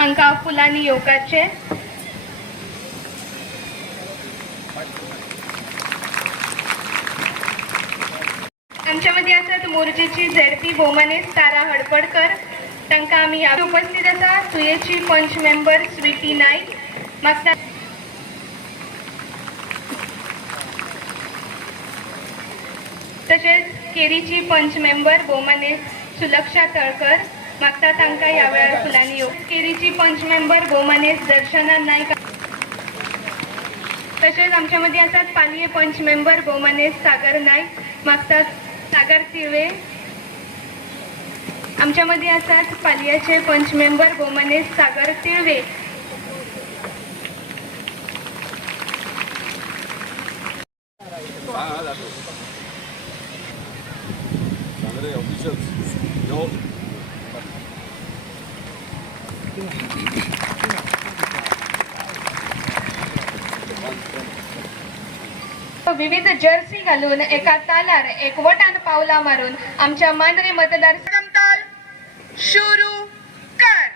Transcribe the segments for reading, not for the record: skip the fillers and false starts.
हांकां फुलांनी येवपाचे। आमच्या मध्ये आसात मोर्जेची झेडपी भोवमानेस तारा हडपडकर, तांकां आमी उपस्थित आसा तुयेची पंच मेंबर स्वीटी नाईक, मागता तशेंच केरीची पंच मेंबर भोवमानेस सुलक्षा तळकर, मागता तांकां ह्या वेळार फुलांनी येवप। केरीची पंच मेंबर भोवमानेस दर्शना नाईक, तशेंच आमच्या मध्ये आसात पालये पंच मेंबर भोवमानेस सागर नाईक, मागता सागर तिळवे। आमच्या मध्ये आसात पालयाचे पंच मेंबर भोवमानेस सागर तिळवे। विविध जर्सी घालून एका तालार एकवटान पावला मारून आमच्या मांद्रे मतदार सुरू कर।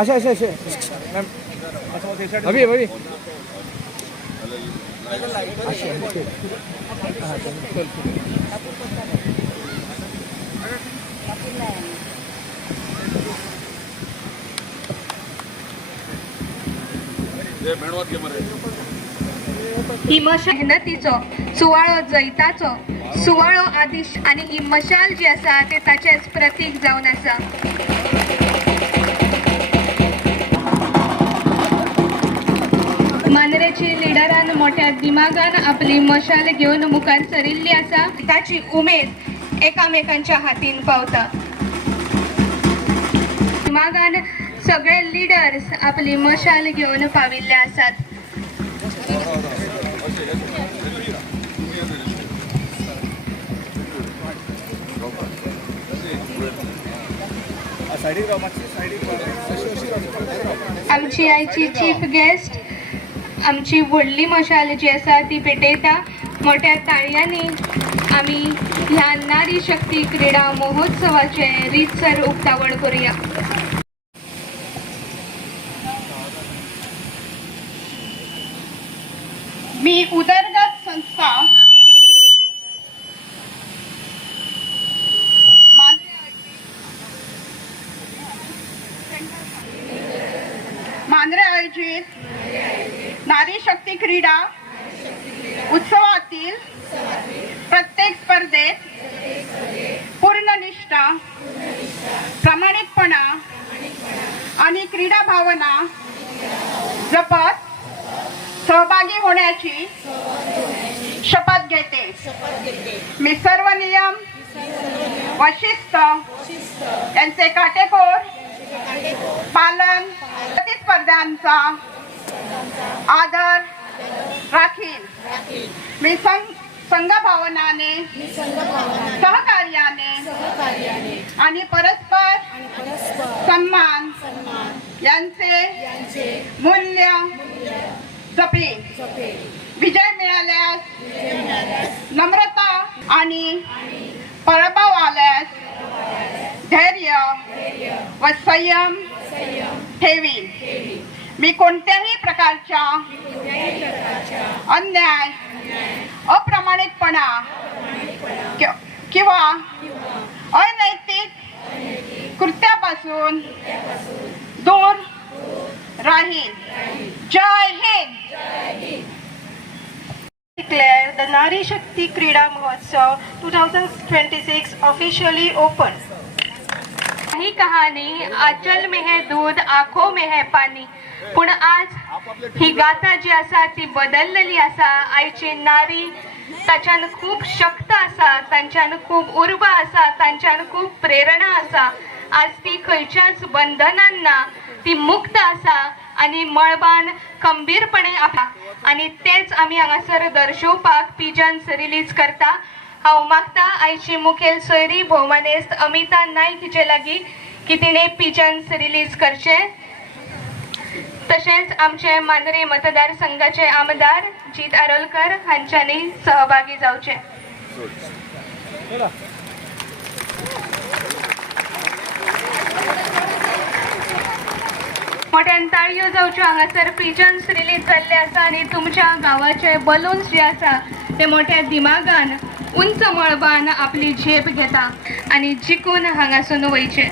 अशे अशे अशे मॅम अभी अभी अशे ओके हां चल ही मशाल मेहनतीचो सुवाळो जैताचो सुवाळो आदिश आणि ही मशाल जी आसा ते ताचेच प्रतीक जावन आसा. मांद्रेची लिडरान मोठ्या दिमागान आपली मशाल घेऊन मुखार सरिल्ली आसा. ताची उमेद एकामेकांच्या हातीन पावता. दिमागान सगळे लीडर्स आपली मशाल घेऊन पाविल्ले आसात. आमची आयची चीफ गेस्ट आमची व्हडली मशाल जी आसा ती पेटयता. मोठ्या ताळयांनी आमी ह्या नारी शक्ती क्रीडा महोत्सवाचे रीतसर उक्तावण करूया. मी उदरगत संस्था मांद्रे आयोजित नारी शक्ती क्रीडा उत्सवातील प्रत्येक स्पर्धेत पूर्ण निष्ठा, प्रामाणिकपणा आणि क्रीडा भावना जपत सहभागी होण्याची शपथ घेते. मी सर्व नियम व शिस्त यांचे काटेकोर पालन, प्रतिस्पर्ध्यांचा आदर राखीन. मी संघभावनाने, सहकार्याने आणि परस्पर सन्मान यांचे मूल्य जपेन. विजय मिळाल्यास नम्रता आणि पराभव आल्यास धैर्य व संयम ठेवीन. मी कोणत्याही प्रकारच्या अन्याय, अप्रामाणिकपणा किंवा अनैतिक कृत्यापासून दूर राहीन. जय Hind. Declare the Nari Shakti Krida Mahotsav 2026 officially open. ही कहाणी आचल में है दूध आंखों में है पाणी. पण आज ही गाथा जी आसा ती बदललेली आसा. आयची नारी ताच्यान खूप शक्त आसा, तांच्यान खूप उर्बा आसा, तांच्यान खूप प्रेरणा आसा. आज ती खंयच्याच बंधनान ना, ती मुक्त आसा आणि मळबान खंबीरपणे आपला. आणि तेच आमी हांगासर दर्शोवपाक पिजन्स रिलीज करता. हांव मागता आयची मुखेल सोयरी भोवमानेस्त अमिता नाईक हिचे लागीं की तिणे पिजन्स रिलीज करचे. तशेंच आमचे मांद्रे मतदारसंघाचे आमदार जीत आरोलकर हांच्यांनी सहभागी जावचे. मोठ्यान ताळयो जावच्यो. हांगासर पिजन्स रिलीज जाल्ले आसा आणि तुमच्या गावाचे बलून्स जे आसा ते मोठ्या दिमागान उंच मळबान आपली झेप घेता आणि जिखून हांगासून वयचे.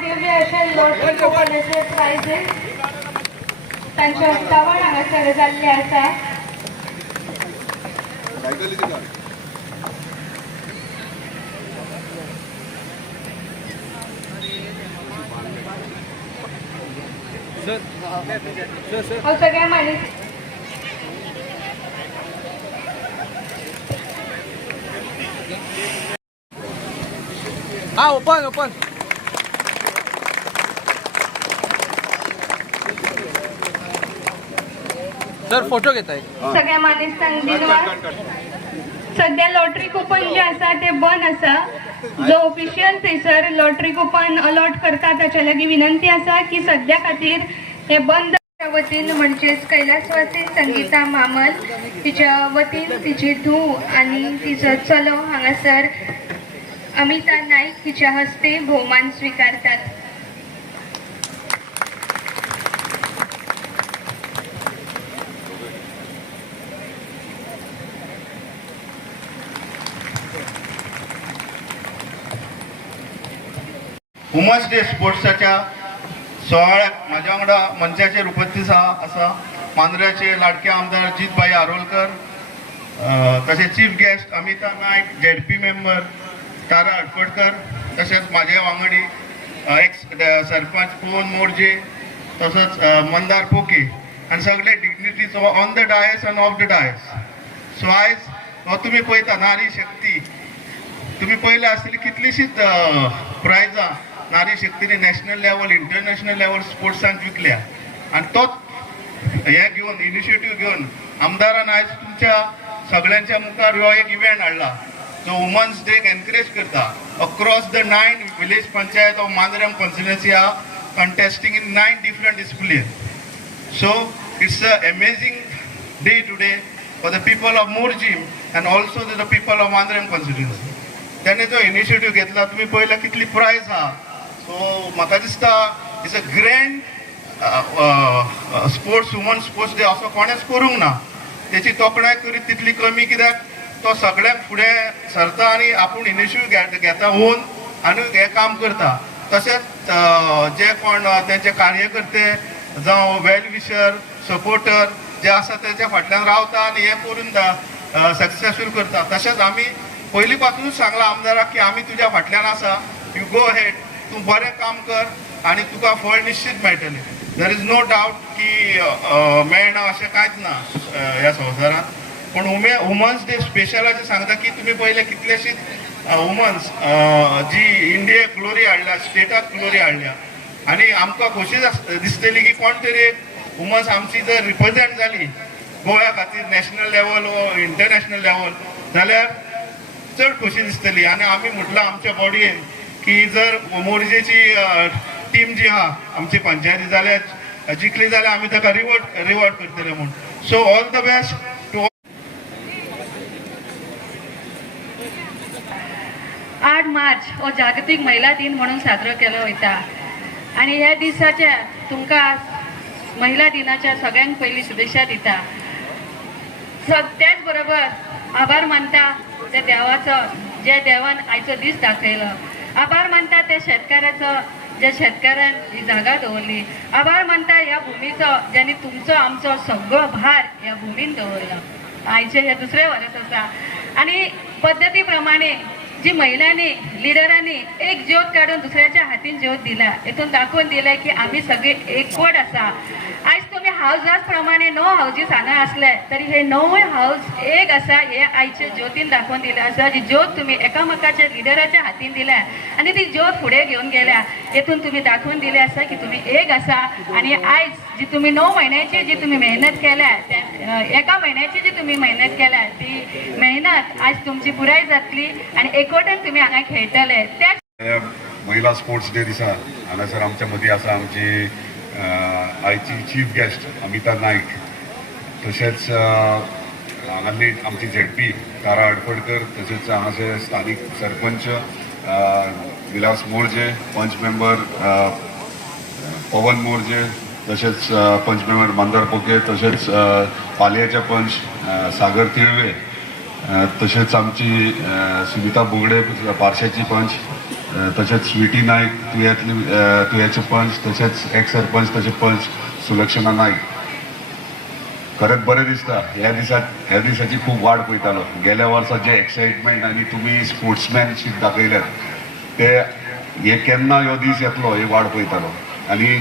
दिव्य अशे लॉटरी कूपनाचे प्राइजेस तांचे उक्तावण हांगासर जाल्ले आसा. सगळ्या माणूस हा ओपन ओपन सर फोटो घेताय. सगळ्या मानेस्तांक दिनवार. सध्या लॉटरी कुपन जे आसा ते बंद आसा. जो ऑफिशियल थंयसर लॉटरी कुपन अलॉट करता ताच्या लागीं विनंती आसा की सद्या खातीर हे बंद वतीन म्हणजेच कैलासवासी संगीता मामल तिच्या वतीन तिची धूव आणि तिचो चलो हांगासर अमिता नाईक हिच्या हस्ते भोवमान स्वीकारतात. वुमन्स डे स्पोर्ट्साच्या सोहळ्याक माझ्या वांगडा मंचाचेर उपस्थित आसा मांद्र्याचे लाडके आमदार जितभाई आरोलकर, तशेंच चीफ गेस्ट अमिता नायक, ZP मेंबर तारा हटकडकर, तशेंच माझे वांगडी एक्स सरपंच पवन मोर्जे, तसोच मंदार पोके आनी सगळे डिग्निटीज ऑन द डायस आनी ऑफ द डायस. सो आयज हो तुमी पळयता नारी शक्ती, तुम्ही पहिले आसतली कितलीशीच प्रायजां नारी शक्तीने नॅशनल लेवल इंटरनॅशनल लेवल स्पोर्ट्सान जिखल्या आणि तोच हे घेवन इनिशिएटीव घेवन आमदारान आयज तुमच्या सगळ्यांच्या मुखार हो एक इव्हेंट हाडला जो वुमन्स डेक एनकरेज करता. Across the 9 village panchayat of Mandrem constituency are contesting in 9 different disciplines. So it's an amazing day today for the people of Morjim and also to the people of Mandrem constituency. त्याने जो initiative घेतला तुम्ही पळयला कितली prize हा. So म्हाका दिसता it's a grand sports woman sports day असो कोणेच करूंक ना. त्याची तोखणाय करीत तितली कमी, कित्याक तो सगळ्याक फुडें सरता आनी आपूण इनिशिएटीव घेता होऊन आनी हे काम करता. तशेंच जे कोण तेंचे कार्यकर्ते जावं वेल विशर सपोर्टर जे आसा तेच्या फाटल्यान रावता आनी हे करून सक्सेसफूल करता. तशेंच आमी पयलीं पासूनच सांगला आमदाराक की आमी तुज्या फाटल्यान आसा, यू गो हेड, तूं बरें काम कर आनी तुका फळ निश्चित मेळटलें. देर इज नो डावट की मेळना अशें कांयच ना ह्या संवसारांत. पूण वुमन्स डे स्पेशलाचें सांगता की तुमी पयले कितलेशीच वुमन्स जी इंडियेक ग्लोरी हाडल्या, स्टेटाक ग्लोरी हाडल्या आनी आमकां खोशी दिसतली की कोण तरी वुमन्स आमची जर रिप्रेझेंट जाली गोव्या खातीर नॅशनल लेवल वा इंटरनॅशनल लेवल जाल्यार चड खोशी दिसतली. आनी आमी म्हटलां आमच्या बॉडयेन की जर मोरजेची टीम जी आहा आमची पंचायती जाल्यार जिखली जाल्यार आमी ताका रिवॉर्ड करतले म्हूण. So all the best to 8 March हो जागतीक महिला दिन म्हणून साजरो केलो वयता आणि ह्या दिसाच्या तुमकां महिला दिनाच्या सगळ्यांक पयली शुभेच्छा दिता. त्याच बरोबर आभार मानता त्या देवाचो जे देवान आयचो दीस दाखयलो. आभार मानता त्या शेतकाराचो ज्या शेतकारान ही जागा दवरली. आभार मानता ह्या भुमीचो ज्यांनी तुमचो आमचो सगळो भार ह्या भुमीन दवरलो. आयचे हे दुसरे वर्स आसा आणि पद्धती प्रमाणे जी महिलांनी लिडरांनी एक ज्योत काढून दुसऱ्याच्या हातीन ज्योत दिला, हेतून दाखवून दिले की आम्ही सगळे एकवट आसा. आज तुम्ही हाऊसास प्रमाणे 9 हाऊजीस हांगा असले तरी हे 9 हाऊस एक आसा हे आयचे ज्योतीन दाखवून दिले आसा. जी ज्योत तुम्ही एकामेकाच्या लिडराच्या हातीन दिल्या आणि ती ज्योत फुडें घेऊन गेल्या, हेतून तुम्ही दाखवून दिले आसा की तुम्ही एक आसा. आणि आयज जी तुम्ही 9 महिन्याची जी तुम्ही मेहनत केल्या, एका महिन्याची जी तुम्ही मेहनत केल्या, ती मेहनत आज तुमची पुराय जातली आणि एकवटान तुम्ही हांगा खेळटले. त्याच महिला स्पोर्ट्स डे दिसा हांगासर आमच्या मदीं आसा आमची आयची चीफ गेस्ट अमिता नाईक, तशेंच हांगासली आमची ZP तारा हडफडकर, तशेंच हांगाचे स्थानीक सरपंच विलास मोर्जे, पंच मेंबर पवन मोर्जे, तशेंच पंच मेंबर मंदार पोके, तशेंच पालयेचे पंच सागर तिळवे, तशेंच आमची सुमिता बोगडे पार्श्याची पंच, तशेंच स्वीटी नाईक तुयेचे पंच, तशेंच एक्स सरपंच तशें पंच सुलक्षणा नाईक. खरेंच बरें दिसता ह्या दिसाची खूब वाट पळयतालो. गेल्या वर्सा जे एक्सायटमेंट आनी तुमी स्पोर्ट्समॅनशीप दाखयल्यात ते हे केन्ना ह्यो दीस येतलो ही वाट पळयतालो. आनी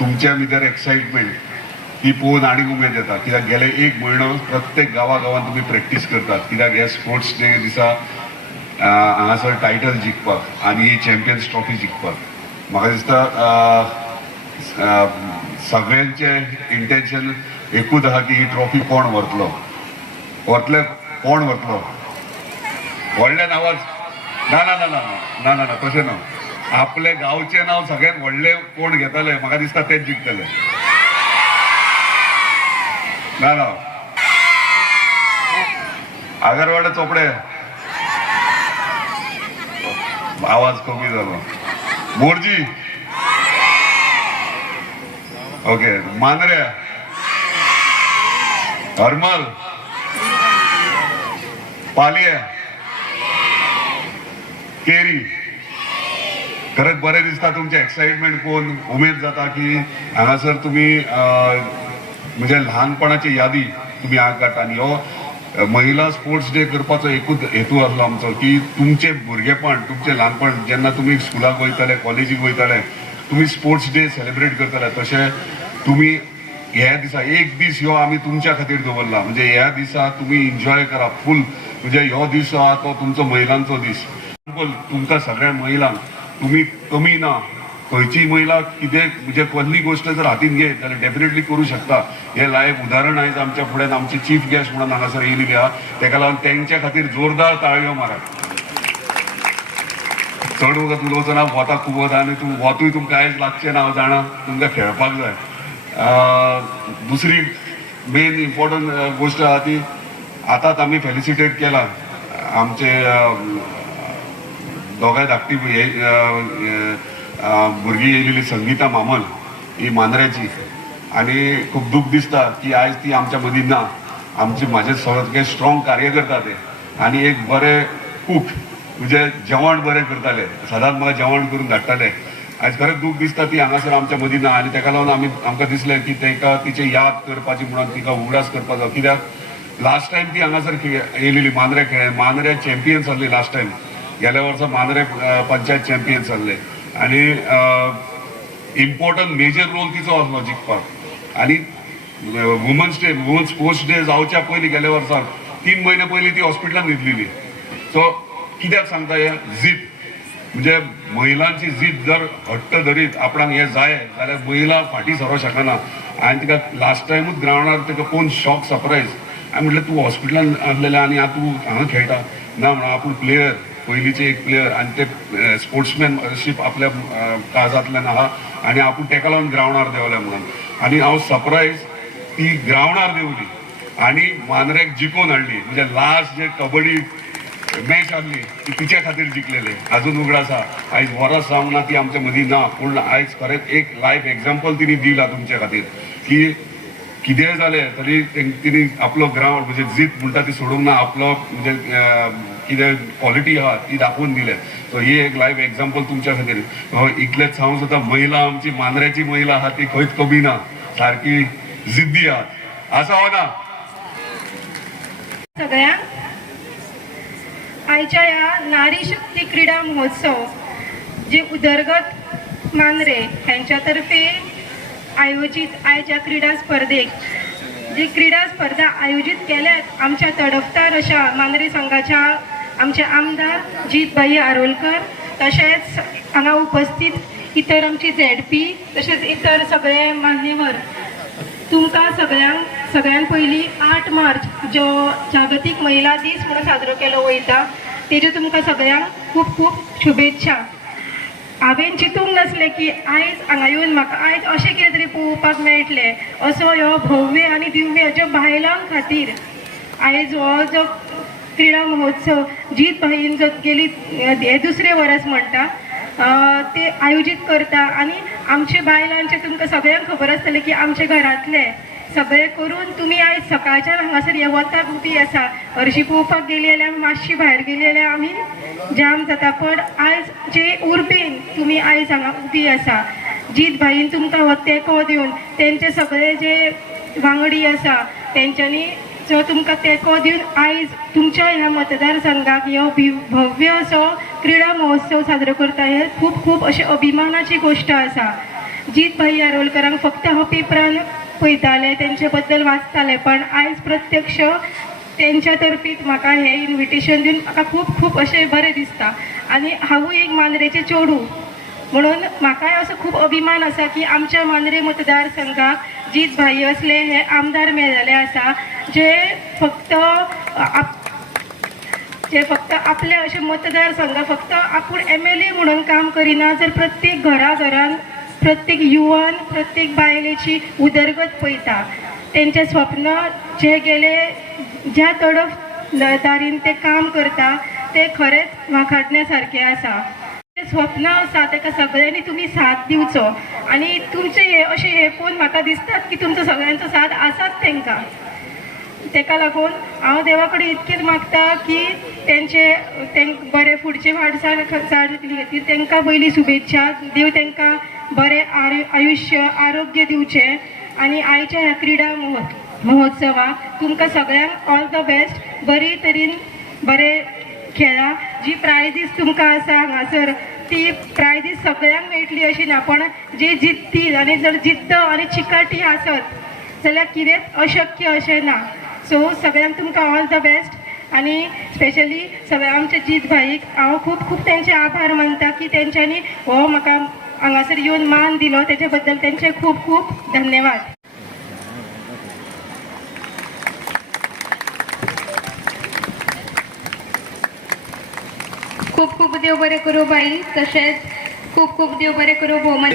तुमच्या भितर एक्सायटमेंट ती पळोवन आनीक उमेद येता, कित्याक गेले 1 म्हयनो प्रत्येक गांवागांवांत तुमी प्रॅक्टीस करतात, कित्याक हे स्पोर्ट्स डे दिसा हांगासर टायटल जिखपाक आनी ही चॅम्पियन्स ट्रॉफी जिखपाक. म्हाका दिसता सगळ्यांचे इंटेन्शन एकूच आहा की ही ट्रॉफी कोण व्हरतलो. कोण व्हरतलो? व्हडल्या नांवान ना ना ना ना ना ना ना तशें ना. आपले गांवचें नांव सगळ्यात व्हडलें कोण घेतले म्हाका दिसता तेच जिखतले. ना आगरवाडा चोपडे आवाज कमी झाला. मोरजी ओके. मांद्रे, हरमल, पालये, केरी. खरंच बरें दिसता तुमचे एक्साइटमेंट पळोवन उमेद जाता की हांगासर तुम्ही म्हणजे ल्हानपणाची यादी तुम्ही हांगा काडटा. आनी हो महिला स्पोर्ट्स डे करपाचो एकूच हेतू आसलो आमचो की तुमचे भुरगेपण, तुमचे ल्हानपण जेन्ना तुमी स्कुलाक वयताले, कॉलेजीक वयताले, तुम्ही स्पोर्ट्स डे सेलिब्रेट करताले, तशें तुम्ही ह्या दिसा एक दीस ह्यो आमी तुमच्या खातीर दवरला. म्हणजे ह्या दिसा तुम्ही एन्जॉय करा फूल. म्हणजे ह्यो दीस आहा तो तुमचो महिलांचो दीस. तुमकां सगळ्या महिलांक तुम्ही कमी ना, खंयचीय महिला कितें म्हणजे कसली गोष्ट जर हातीन घेत जाल्यार डेफिनेटली करू शकता. हे लायक उदाहरण आयज आमच्या फुड्यान आमचे चीफ गेस्ट म्हणून हांगासर येयलेले आहा. तेका लागून तेंच्या खातीर जोरदार ताळयो मारात. चड वगत उलोवचो ना, वता खूब वता आनी वतूय तुमकां आयज लागचें ना. हांव जाणा तुमकां खेळपाक जाय. दुसरी मेन इम्पॉर्टंट गोष्ट आहा ती आतांच आमी फेलिसिटेट केला आमचे दोगांय धाकटी भुरगीं येयलेली संगीता मामल ही मांद्रेची. आनी खूब दूख दिसता की आयज ती आमच्या मदीं ना. आमचे म्हाजे सगळे स्ट्रॉंग कार्यकर्ता ते आनी एक बरे कूक म्हणजे जेवण बरें करताले, सदांच म्हाका जेवण करून धाडटाले. आयज खरेंच दूख दिसता ती हांगासर आमच्या मदीं ना. आनी तेका लागून आमकां दिसलें की तेका तिचे याद करपाची म्हणून तिका उगडास करपाचो. कित्याक लास्ट टायम ती हांगासर येयलेली मांद्रे मांद्रे चॅम्पियन्स जाल्ली लास्ट टायम. गेल्या वर्सा मांद्रे पंचायत चॅम्पियन्स जाल्ले आनी इम्पॉर्टंट मेजर रोल तिचो आसलो जिखपाक. आनी women's day, women's sports day जावच्या पयलीं गेल्या वर्साक 3 म्हयने पयलीं ती हॉस्पिटलान न्हिदलेली. सो कित्याक सांगता हे जीत म्हणजे महिलांची जीत जर हट्ट धरीत आपणाक हे जाय जाल्यार महिला फाटी सरो शकना. हांवें तिका लास्ट टायमूच ग्रावंडार तिका पळोवन शॉक सरप्रायज. हांवें म्हटलें तूं हॉस्पिटलान आसलेलें आनी आतां तूं हांगा खेळटा. ना म्हणून आपूण प्लेयर, पयलींचे एक प्लेयर आनी ते स्पोर्ट्समॅनशीप आपल्या काळजांतल्यान आहा आनी आपूण तेका लागून ग्रावंडार देंवल्या म्हणून. आनी हांव सरप्रायज ती ग्रावंडार देंवली आनी मांद्रेक जिखोवन हाडली. म्हणजे लास्ट जे कबड्डी मॅच आसली ती तिच्या खातीर जिखलेले. अजून उगडास आहा. आयज वरां जावंक ना ती आमच्या मदीं ना, पूण आयज खरेंच एक लायफ एक्झाम्पल तिणी दिला तुमच्या खातीर की कितेंय जालें तरी तिणी आपलो ग्रावंड म्हणजे जीत म्हणटा ती सोडूंक ना. आपलो म्हणजे कितें क्वॉलिटी आहा ती दाखोवन दिले. सो ही एक लायफ एक्झाम्पल तुमच्या खातीर. इतलेंच सांगूं सुद्धा महिला आमची मांद्रेची महिला आहा ती खंयच कमी ना, सारकी जिद्दी आहा. आसा हो ना सगळ्यांक आयच्या ह्या नारी शक्ती क्रीडा महोत्सव जे उदरगत मांद्रे हांच्या तर्फे आयोजित आयच्या क्रीडा स्पर्धेक जी क्रीडा स्पर्धा आयोजित केल्यात आमच्या तडफदार अशा मांद्रे संघाच्या आमचे आमदार जीत भाई आरोलकर, तशेंच हांगा उपस्थित इतर आमची ZP तशेंच इतर सगळे मान्यवर. तुमकां सगळ्यान पयलीं 8 मार्च जो जागतीक महिला दीस म्हणून साजरो केलो वयता तेजे तुमकां सगळ्यांक खूब खूब शुभेच्छा. हांवें चिंतूंक नासलें की आयज हांगा येवन म्हाका आयज अशें कितें तरी पळोवपाक मेळटलें. असो ह्यो भव्य आनी दिव्य ज्यो बायलां खातीर आयज हो जो क्रीडा महोत्सव जीत भाईन जो गेली हे दुसरे वर्स म्हणटा ते आयोजीत करता. आनी आमचे बायलांचे तुमकां सगळ्यांक खबर आसतलें की आमचे घरांतले सगळे करून तुमी आयज सकाळच्यान हांगासर हे वताक उबी आसा. हरशीं पळोवपाक गेली जाल्यार मातशी भायर गेली जाल्यार आमी जाम जाता. पण आयज जे उर्बेन तुमी आयज हांगा उबी आसा जीत भाईन तुमकां हो तेंको दिवन तेंचे सगळे जे वांगडी आसा तेंच्यांनी जो तुमकां तेंको दिवन आयज तुमच्या ह्या मतदारसंघाक हो भव्य असो क्रीडा महोत्सव साजरो करता हे खूब खूब अशी अभिमानाची गोष्ट आसा. जीत भाई आरोलकरांक फक्त हो पेपरान पळयताले तेंचे बद्दल वाचताले, पण आयज प्रत्यक्ष तेंच्या तर्फीत म्हाका हे इन्विटेशन दिवन म्हाका खूब खूब अशें बरें दिसता. आनी हांवूय एक मांद्रेचें चेडूं म्हणून म्हाकाय असो खूब अभिमान आसा की आमच्या मांद्रे मतदारसंघाक जीत भाई असले हे आमदार मेळ्ळेले आसा जे फक्त आपले अशे मतदारसंघाक फक्त आपूण MLA म्हणून काम करिना, जर प्रत्येक घरान प्रत्येक युवान प्रत्येक बायलेची उदरगत पळयता. त्यांचे स्वप्न जे गेले ज्या तडफ दारीन ते काम करता ते खरेंच वाखाणण्यासारखे आसा. ते स्वप्न आसा ताका सगळ्यांनी तुमी साथ दिवचो आणि तुमचे हे पळोवन म्हाका दिसतात की तुमचो सगळ्यांचो साथ आसाच तांकां. ताका लागून हांव देवा कडेन इतकेंच मागता की बरे फुडचे वाटचाल खातीर तांकां पयली शुभेच्छा देव तांकां बरें आयुश्य आरोग्य दिवचें आणि आयच्या ह्या क्रीडा महोत्सवाक तुमकां सगळ्यांक ऑल द बेस्ट. बरे तरेन बरे खेळा. जी प्रायजीस तुमकां आसा हांगासर ती प्रायजीस सगळ्यांक मेळटली अशी ना, पण जे जिखतील आणि जर जिद्द आणि चिकाटी आसत जाल्यार कितेंच अशक्य अशें ना. सो सगळ्यांक तुमकां ऑल द बेस्ट आणि स्पेशली सगळ्या आमच्या जीत भाईक हांव खूब खूब तेंचे आभार मानता की तेंच्यांनी हो म्हाका हांगासर येवन मान दिलो, तेच्या बद्दल तेंचे खूब खूब धन्यवाद. खूप खूप देव बरें करूं बाई. तशेंच खूप खूप देव बरें करूं भोवमान.